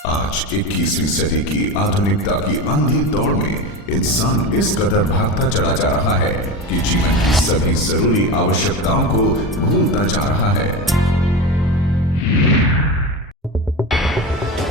आज 21वीं सदी की आधुनिकता की अंधी दौड़ में इंसान इस कदर भागता चला जा रहा है कि जीवन की सभी जरूरी आवश्यकताओं को भूलता जा रहा है।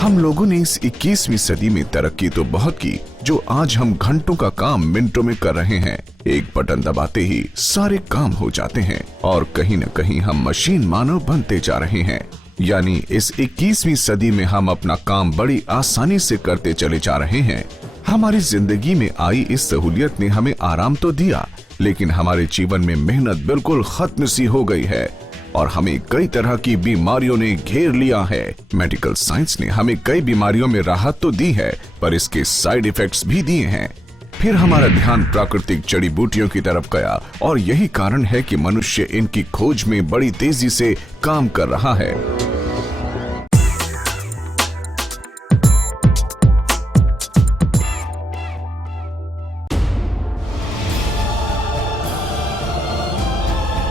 हम लोगों ने इस 21वीं सदी में तरक्की तो बहुत की, जो आज हम घंटों का काम मिनटों में कर रहे हैं। एक बटन दबाते ही सारे काम हो जाते हैं और कहीं न कहीं हम मशीन मानव बनते जा रहे हैं। यानी इस 21वीं सदी में हम अपना काम बड़ी आसानी से करते चले जा रहे हैं। हमारी जिंदगी में आई इस सहूलियत ने हमें आराम तो दिया, लेकिन हमारे जीवन में मेहनत बिल्कुल खत्म सी हो गई है और हमें कई तरह की बीमारियों ने घेर लिया है। मेडिकल साइंस ने हमें कई बीमारियों में राहत तो दी है, पर इसके साइड इफेक्ट्स भी दिए हैं। फिर हमारा ध्यान प्राकृतिक जड़ी बूटियों की तरफ गया और यही कारण है कि मनुष्य इनकी खोज में बड़ी तेजी से काम कर रहा है।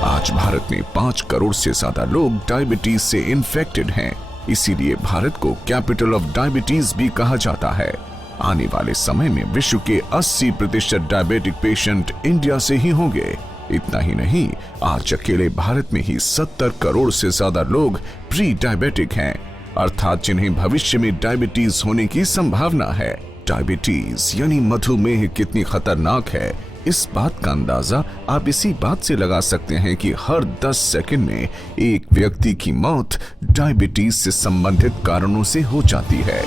आज भारत में 5 करोड़ से ज्यादा लोग डायबिटीज से इन्फेक्टेड हैं। इसीलिए भारत को कैपिटल ऑफ डायबिटीज भी कहा जाता है। आने वाले समय में विश्व के 80% डायबिटिक पेशेंट इंडिया से ही होंगे। इतना ही नहीं, आज अकेले भारत में ही 70 करोड़ से ज्यादा लोग प्री डायबिटिक हैं, अर्थात जिन्हें भविष्य में डायबिटीज होने की संभावना है। डायबिटीज यानी मधुमेह कितनी खतरनाक है, इस बात का अंदाजा आप इसी बात से लगा सकते हैं कि हर 10 सेकंड में एक व्यक्ति की मौत डायबिटीज से संबंधित कारणों से हो जाती है।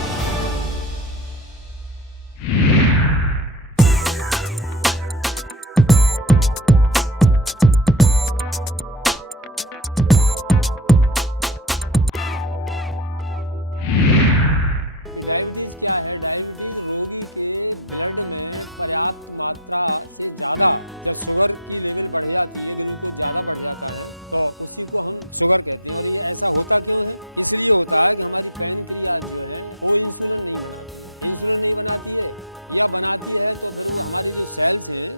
डायबिटीज़ क्या है? डायबिटीज़ रोगी के ब्लड में पर्याप्त मात्रा से ज़्यादा जब शुगर की लेवल बढ़ जाती है, ग्लूकोज ज़्यादा बढ़ जाता है, तो उसी को हम शुगर कहते हैं। और ये ऐसा होता क्यों है? इसलिए होता है कि हमारी पैनक्रियाज जो है वो इंसुलिन नहीं बनाती है। इंसुलिन नहीं बनाती है या बनाती है तो फिर वो हमारी जो सेल्स हैं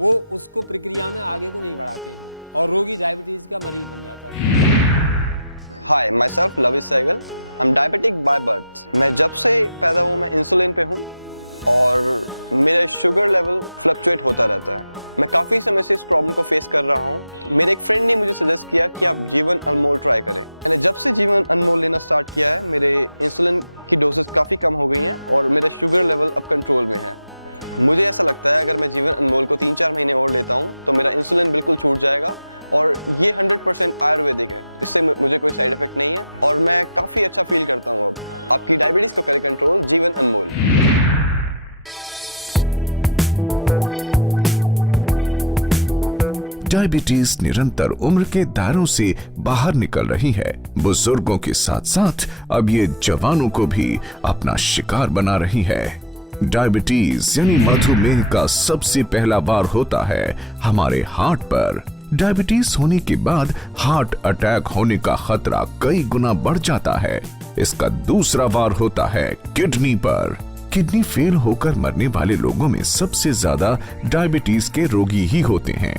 वो उसको प्रक्रिया में आगे को नहीं बढ़ाते हैं और रोगी डायबिटीज़ का मरीज बन जाता है। Hi, myself Lavish Sehgal. I'm diabetic by birth। मैं जब से पैदा हूँ मैं इंसुलिन पे हूँ और मेरा शुगर लेवल फ्लक्चुएट होता रहता है। मैं काफ़ी समय से इस प्रॉब्लम को फेस कर रहा हूँ। मेरे एक फ्रेंड ने मुझे सजेस्ट किया कि आप जीवन अनमोल ट्राई करें। मैंने जब से जीवन अनमोल लेना स्टार्ट किया है, मेरे इंसुलिन की डोसेस काफ़ी कम हो गई हैं और मेरा शुगर लेवल अब कंट्रोल में है। मुझे ऐसा लगता है अगर मैं जीवन अनमोल को 3-4 महीने और लेता हूँ तो मेरा इंसुलिन बिल्कुल छूट जाएगा और ये 100% आयुर्वेदिक है। इससे मुझे कोई साइड इफेक्ट नहीं है और मैं काफ़ी अच्छा फील करता हूँ। अब आपकी डायबिटीज़ को करें कंट्रोल, जीवन अनमोल। डायबिटीज निरंतर उम्र के दायरों से बाहर निकल रही है। बुजुर्गों के साथ साथ अब ये जवानों को भी अपना शिकार बना रही है। डायबिटीज यानी मधुमेह का सबसे पहला वार होता है हमारे हार्ट पर। डायबिटीज होने के बाद हार्ट अटैक होने का खतरा कई गुना बढ़ जाता है। इसका दूसरा वार होता है किडनी पर। किडनी फेल होकर मरने वाले लोगों में सबसे ज्यादा डायबिटीज के रोगी ही होते हैं।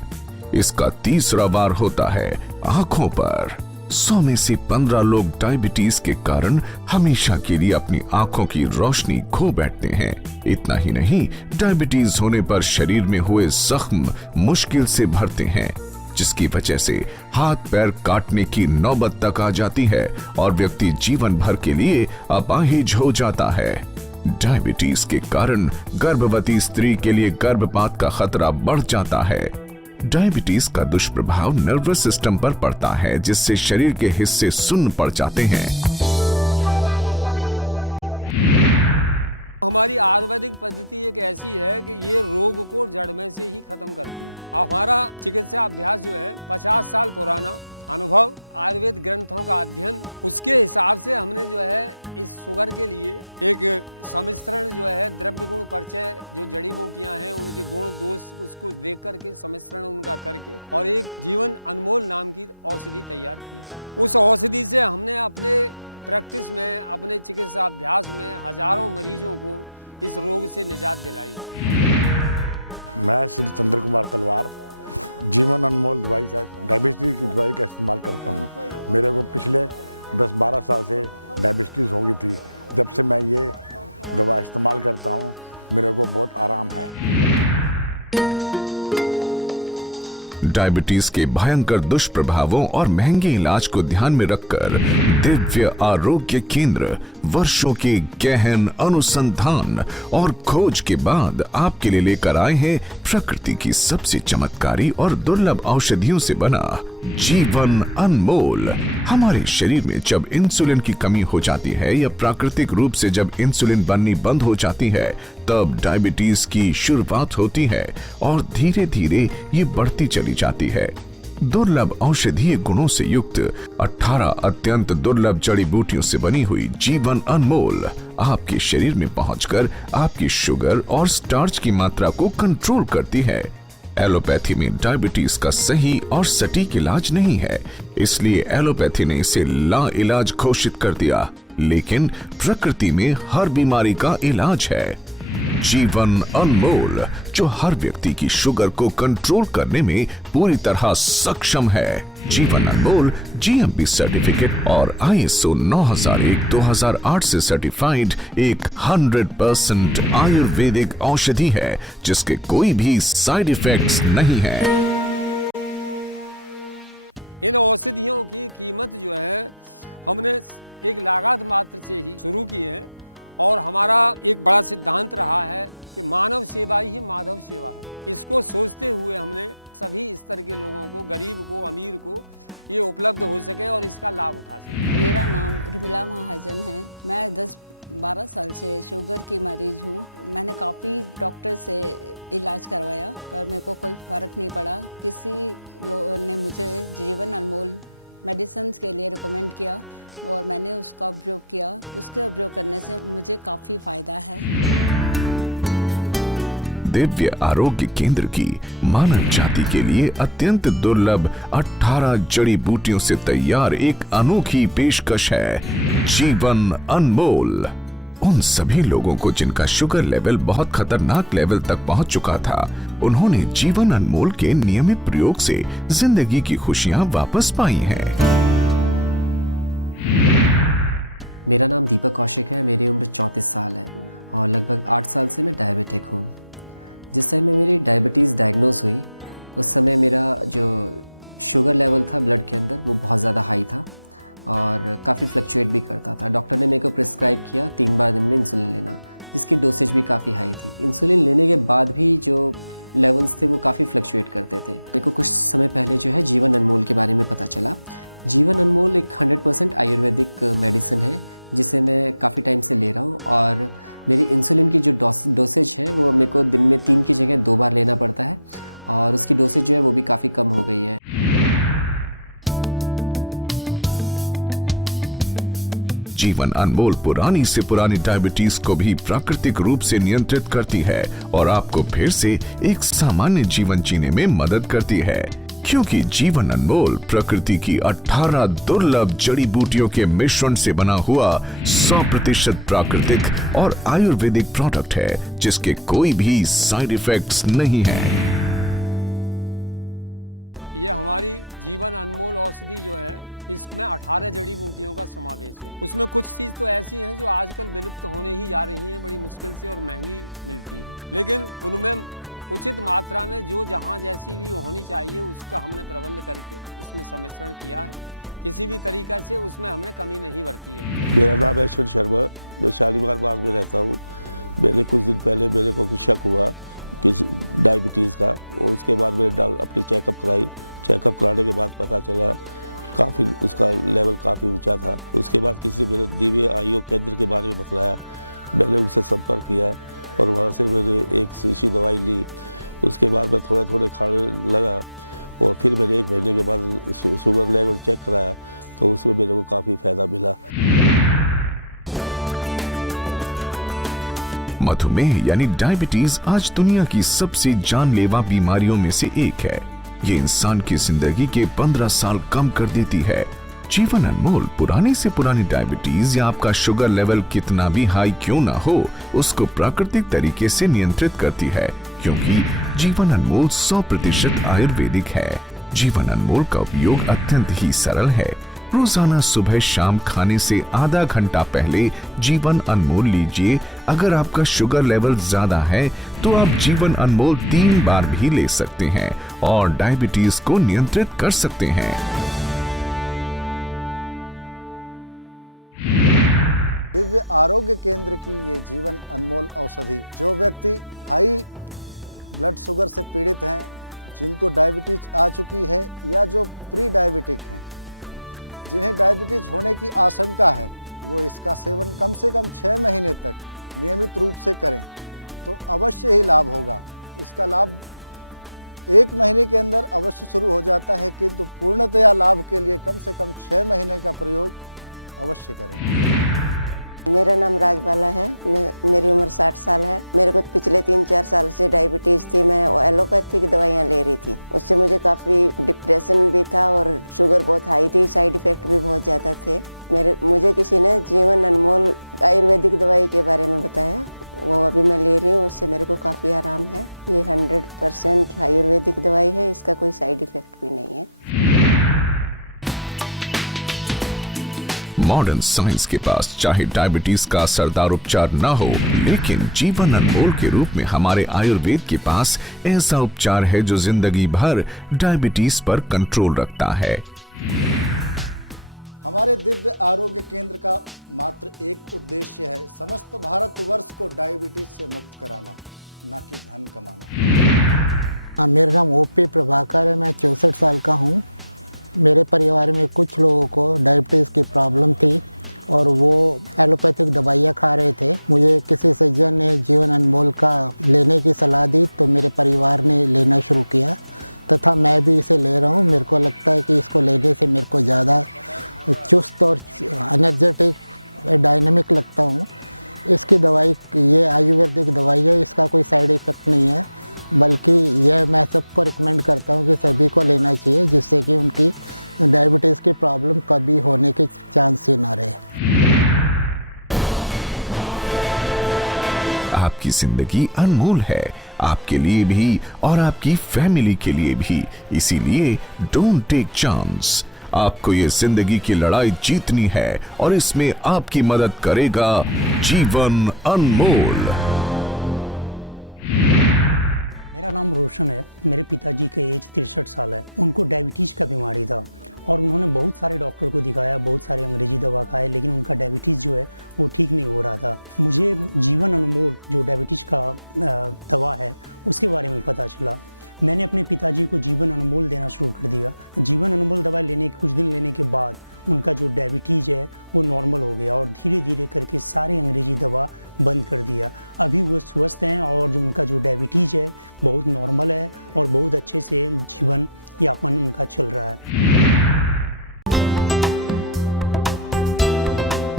इसका तीसरा वार होता है आंखों पर। 100 में से 15 लोग डायबिटीज के कारण हमेशा के लिए अपनी आंखों की रोशनी खो बैठते हैं। इतना ही नहीं, डायबिटीज होने पर शरीर में हुए जख्म मुश्किल से भरते हैं, जिसकी वजह से हाथ पैर काटने की नौबत तक आ जाती है और व्यक्ति जीवन भर के लिए अपाहिज हो जाता है। डायबिटीज के कारण गर्भवती स्त्री के लिए गर्भपात का खतरा बढ़ जाता है। डायबिटीज का दुष्प्रभाव नर्वस सिस्टम पर पड़ता है, जिससे शरीर के हिस्से सुन्न पड़ जाते हैं। हमारी आयुर्वेदिक पद्धति एक ऐसी है कि ये रोग को जड़ में से ही खत्म करती है। हमारा चिकित्सा अभ्यास जो है 50 साल पुराना अनुभव, आयुर्वेद ग्रंथों का अध्ययन, उसके हिसाब से हमने जो है इस शुगर के लिए एक सम्मिश्रण जो है द्रव्य गुण परिचय, जो जड़ी बूटियां हैं उनके गुण दोष उसको देख करके सम्मिश्रण उनका करके और एक जीवन अनमोल नाम की औषधि तैयार की। उस औषधि से हमने अपने प्रैक्टिस में, अपने चिकित्सा अभ्यास में हजारों मरीजों को इस रोग से निजात दिलाई। मैं श्री चंद्र कुमार तलवार जीवन अनमोल दवाई का, डायबिटीज़ की दवाई का इस्तेमाल करता हूँ। मेरे को पिछले 10-12 साल से डायबिटीज़ हो गई थी। जब से मैं ये दवा इस्तेमाल करता हूँ मेरे को बहुत आराम है। डायबिटीज के भयंकर दुष्प्रभावों और महंगे इलाज को ध्यान में रखकर दिव्य आरोग्य केंद्र वर्षों के गहन अनुसंधान और खोज के बाद आपके लिए लेकर आए हैं प्रकृति की सबसे चमत्कारी और दुर्लभ औषधियों से बना जीवन अनमोल। हमारे शरीर में जब इंसुलिन की कमी हो जाती है या प्राकृतिक रूप से जब इंसुलिन बननी बंद हो जाती है तब डायबिटीज की शुरुआत होती है और धीरे धीरे ये बढ़ती चली जाती है। दुर्लभ औषधीय गुणों से युक्त 18 अत्यंत दुर्लभ जड़ी बूटियों से बनी हुई जीवन अनमोल आपके शरीर में पहुंचकर आपकी शुगर और स्टार्च की मात्रा को कंट्रोल करती है। एलोपैथी में डायबिटीज का सही और सटीक इलाज नहीं है, इसलिए एलोपैथी ने इसे लाइलाज घोषित कर दिया, लेकिन प्रकृति में हर बीमारी का इलाज है। जीवन अनमोल जो हर व्यक्ति की शुगर को कंट्रोल करने में पूरी तरह सक्षम है। जीवन अनमोल जीएमपी सर्टिफिकेट और ISO 9001-2008 से सर्टिफाइड एक 100% आयुर्वेदिक औषधि है जिसके कोई भी साइड इफेक्ट्स नहीं है। इन औषधियों की कीमत जो है हमने एक लागत मात्र से ही शुरू की है और हमारा एक बड़ा सिद्धांत रहा है कि मानव सेवा ही माधव सेवा है। इसको सोचते हुए हमने सभी स्तर के लोगों को, गरीब को, अमीर को ये उपलब्ध हो सके और इसका लाभ उठा सके। मेरा नाम उर्मिला महाजन है। मैं 10-12 साल से शुगर की मरीज हूँ। मैंने काफ़ी डॉक्टर से इलाज करवाया पर मेरे को कोई फ़र्क नहीं पड़ा। किसी लोगों ने मुझे जीवन अनमोल मेडिसिन के लिए रिकमेंड किया और मैंने उसका उपयोग किया। उसके उपयोग करने से मुझे काफ़ी फ़ायदा है। दिव्य आरोग्य केंद्र की मानव जाति के लिए अत्यंत दुर्लभ 18 जड़ी बूटियों से तैयार एक अनोखी पेशकश है जीवन अनमोल। उन सभी लोगों को जिनका शुगर लेवल बहुत खतरनाक लेवल तक पहुंच चुका था, उन्होंने जीवन अनमोल के नियमित प्रयोग से जिंदगी की खुशियां वापस पाई हैं। मेरा नाम दीपक कौशिक है। मेरी उम्र 34 साल है और लगभग 8 साल से मैं डायबिटिक हूँ। जिस टाइम में मेरी डायबिटीज़ डायग्नोज हुई उस समय मेरा जो शुगर लेवल था ब्लड के अंदर वो बहुत ज़्यादा हाई था और काफ़ी फ्लक्चुएट भी करता था। डॉक्टर ने मेरे को प्रिस्क्राइब किया 3 बार दिन में इंसुलिन लेना, जिसकी डोसेज भी काफ़ी हाई थी। इंसुलिन लेने के बाद भी जो लेवल्स थे वो काफ़ी फ्लक्चुएट करते थे। मेरे को कुछ समय पहले जो है जीवन अनमोल के बारे में पता चला। जीवन अनमोल एक 100% आयुर्वेदिक मेडिसिन है जिसे मैं काफ़ी टाइम से ले रहा हूँ और मेरी इंसुलिन की जो डोसेज है वो मेरे को दिन में 3 की जगह 2 बार लेना पड़ता है और उसकी डोसेज जो है वो भी काफ़ी कम हो गई है। जीवन अनमोल पुरानी से पुरानी डायबिटीज को भी प्राकृतिक रूप से नियंत्रित करती है और आपको फिर से एक सामान्य जीवन जीने में मदद करती है, क्योंकि जीवन अनमोल प्रकृति की 18 दुर्लभ जड़ी बूटियों के मिश्रण से बना हुआ 100% प्राकृतिक और आयुर्वेदिक प्रोडक्ट है जिसके कोई भी साइड इफेक्ट्स नहीं है। ये हमारी जीवन अनमोल औषधि जो है इसमें 18 जड़ी बूटियों का समावेश है। उसमें कुछ चीज़ तो ऐसी हैं जो आजकल विलुप्त होने ही जा रही हैं, बड़ी मुश्किल से और महंगी मिलती हैं, लेकिन उनमें उचित मात्रा में जो जहाँ जैसी भी होनी चाहिए उसका हमने प्रबंध करके उसमें सम्मिश्रण किया है। किसी भी तरीका से उसमें हमने कमी नहीं बरती है। मेरा नाम है शिव शर्मा, मैं शालीमार बाग में रहता हूँ। मैंने कुछ दिन पहले मेरे को कुछ शक हुआ किसी डायबिटीज़ का और उसके बाद मैंने अपनी चेकअप कराई। चेकअप कराने के बाद पता चला काफ़ी उसका लेवल काफ़ी ऊंचा था। उसके बाद किसी ने मेरे दिव्य आयोग केंद्र के बारे में बतलाया। मैंने उनसे संपर्क किया और वहाँ से मैंने एक शीशी दवाई ली। उसके बाद मैं थोड़े थोड़े खाने लगा और फिर मैंने 1 महीने के बाद शुगर लेवल चेक कराया तो उसमें मेरे को काफ़ी फ़ायदा मिला। मधुमेह यानी डायबिटीज आज दुनिया की सबसे जानलेवा बीमारियों में से एक है। ये इंसान की जिंदगी के 15 साल कम कर देती है। जीवन अनमोल पुरानी से पुरानी डायबिटीज या आपका शुगर लेवल कितना भी हाई क्यों ना हो उसको प्राकृतिक तरीके से नियंत्रित करती है, क्योंकि जीवन अनमोल 100% आयुर्वेदिक है। जीवन अनमोल का उपयोग अत्यंत ही सरल है। रोजाना सुबह शाम खाने से आधा घंटा पहले जीवन अनमोल लीजिए। अगर आपका शुगर लेवल ज्यादा है तो आप जीवन अनमोल 3 बार भी ले सकते हैं और डायबिटीज को नियंत्रित कर सकते हैं। दिव्य आरोग्य केंद्र की ये जीवन अनमोल औषधि, जो व्यक्ति हाई ब्लड शुगर से पीड़ित हैं, जिनको डायबिटीज आ चुकी है या जो प्री डायबिटिक हैं, जिन्हें डायबिटीज होने की आशंका है, वो इसका सेवन कम से कम 6 महीने तक नियमित रूप से करें तो अवश्य ही लाभ होगा। इसका लाभ 1 महीने के अंदर अवश्य शुरू हो जाता है, किंतु पूर्णतया लाभ के लिए कम से कम 6 महीने का प्रयोग अवश्य करें। मेरा नाम राजबाला है। मेरी उम्र 60 साल है। मेरे को पिछले 3-4 साल से डायबिटीज़ थी। मैं एलोपैथिक दवाइयाँ ले रही थी, उससे मुझे काफ़ी डिप्रेशन भी था और शुगर बहुत हाई थी, साइड इफ़ेक्ट भी बहुत ज़्यादा थे। मुझे किसी ने जीवन अनमोल आयुर्वेदिक दवाई के बारे में बताया, वो अभी मैं ले रही हूँ, उससे मेरे को काफ़ी आराम है। ये 100% आयुर्वेदिक दवाई है, इसका कोई साइड इफ़ेक्ट भी नहीं है। मॉडर्न साइंस के पास चाहे डायबिटीज का असरदार उपचार न हो, लेकिन जीवन अनमोल के रूप में हमारे आयुर्वेद के पास ऐसा उपचार है जो जिंदगी भर डायबिटीज पर कंट्रोल रखता है। हमारे दिव्य आरोग्य केंद्र का मात्र एक उद्देश्य है, समस्त भारतवर्ष को डायबिटीज से मुक्त कराना, न कि धन कमाना। मेरा नाम ओपी प्रभाकर है। मैं 64 साल का हूँ। मेरे परिवार में कुछ लोगों को डायबिटीज़ की प्रॉब्लम थी और वो एलोपैथिक दवाइयाँ खा रहे थे। मुझे किसी सज्जन ने जीवन अनमोल का लेने की सलाह दी तो मेरे परिवार ने लेना शुरू किया तथा मैं भी इसे ले रहा हूँ। मेरे को लगता है कि इसको लेने से मेरे को ज़्यादा चुस्त और एनर्जेटिक, डायनामिक लगता हूँ। इसकी दवाई, ये आयुर्वेदिक दवाई है, इसका कोई साइड इफ़ेक्ट नहीं है, बल्कि यह मैं सबको रिकमेंड करता हूँ कि सभी को लेना चाहिए, जिससे कि उनकी डायबिटीज़ की प्रॉब्लम कभी होने के चांस ही ना रहे। आपकी जिंदगी अनमोल है, आपके लिए भी और आपकी फैमिली के लिए भी, इसीलिए डोंट टेक चांस। आपको ये जिंदगी की लड़ाई जीतनी है और इसमें आपकी मदद करेगा जीवन अनमोल। मेरा नाम रोशन है। मेरे पिताजी का एज 63 साल है। उनको डायबिटीज़ का बीमारी था और उन्होंने बहुत सारे डॉक्टर को दिखाया, बहुत सारे अंग्रेजी दवा खाए, लेकिन उनका डायबिटीज़ जो है वो ठीक नहीं हो रहा था। मुझे जीवन अनमोल जो डायबिटीज़ का दवा है उसके बारे में पता चला। मैंने अपने पिताजी को जीवन अनमोल देना शुरू कर दिया। जीवन अनमोल दवा लेने के कुछ दिन लेने के बाद उनका जो डायबिटीज़ है वो नॉर्मल हो गया और धीरे धीरे करके सारे अंग्रेजी दवा बंद कर दिया। अभी वो स्वस्थ हैं और जो उनका जो डायबिटीज़ है बहुत नॉर्मल है और बहुत अच्छे से जीवन यापन उनका चल रहा है।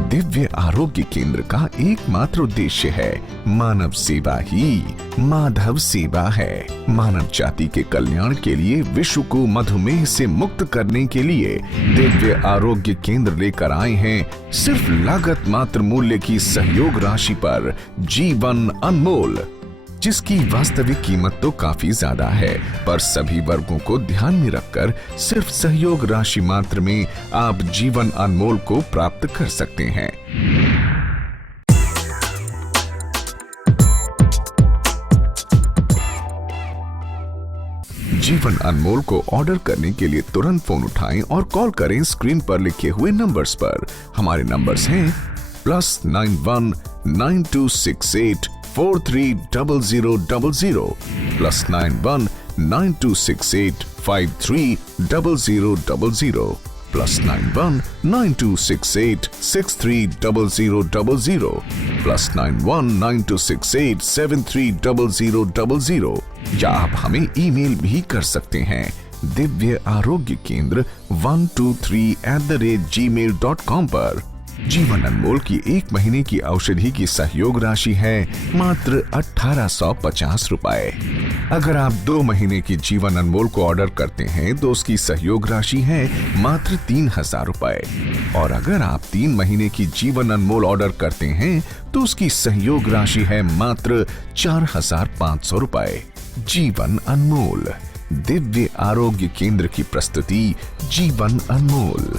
दिव्य आरोग्य केंद्र का एकमात्र उद्देश्य है मानव सेवा ही माधव सेवा है। मानव जाति के कल्याण के लिए, विश्व को मधुमेह से मुक्त करने के लिए दिव्य आरोग्य केंद्र लेकर आए हैं सिर्फ लागत मात्र मूल्य की सहयोग राशि पर जीवन अनमोल, जिसकी वास्तविक कीमत तो काफी ज्यादा है, पर सभी वर्गों को ध्यान में रखकर सिर्फ सहयोग राशि मात्र में आप जीवन अनमोल को प्राप्त कर सकते हैं। जीवन अनमोल को ऑर्डर करने के लिए तुरंत फोन उठाएं और कॉल करें स्क्रीन पर लिखे हुए नंबर्स पर। हमारे नंबर्स हैं +91 9268 430000 +91 9268 530000 +91 9268 630000 +91 9268 730000 या आप हमें ईमेल भी कर सकते हैं दिव्य आरोग्य केंद्र 123@gmail.com पर। जीवन अनमोल की 1 महीने की औषधि की सहयोग राशि है मात्र 1850 रुपए। अगर आप 2 महीने की जीवन अनमोल को ऑर्डर करते हैं तो उसकी सहयोग राशि है मात्र 3000 रुपए, और अगर आप 3 महीने की जीवन अनमोल ऑर्डर करते हैं तो उसकी सहयोग राशि है मात्र 4500 रुपए। जीवन अनमोल, दिव्य आरोग्य केंद्र की प्रस्तुति जीवन अनमोल।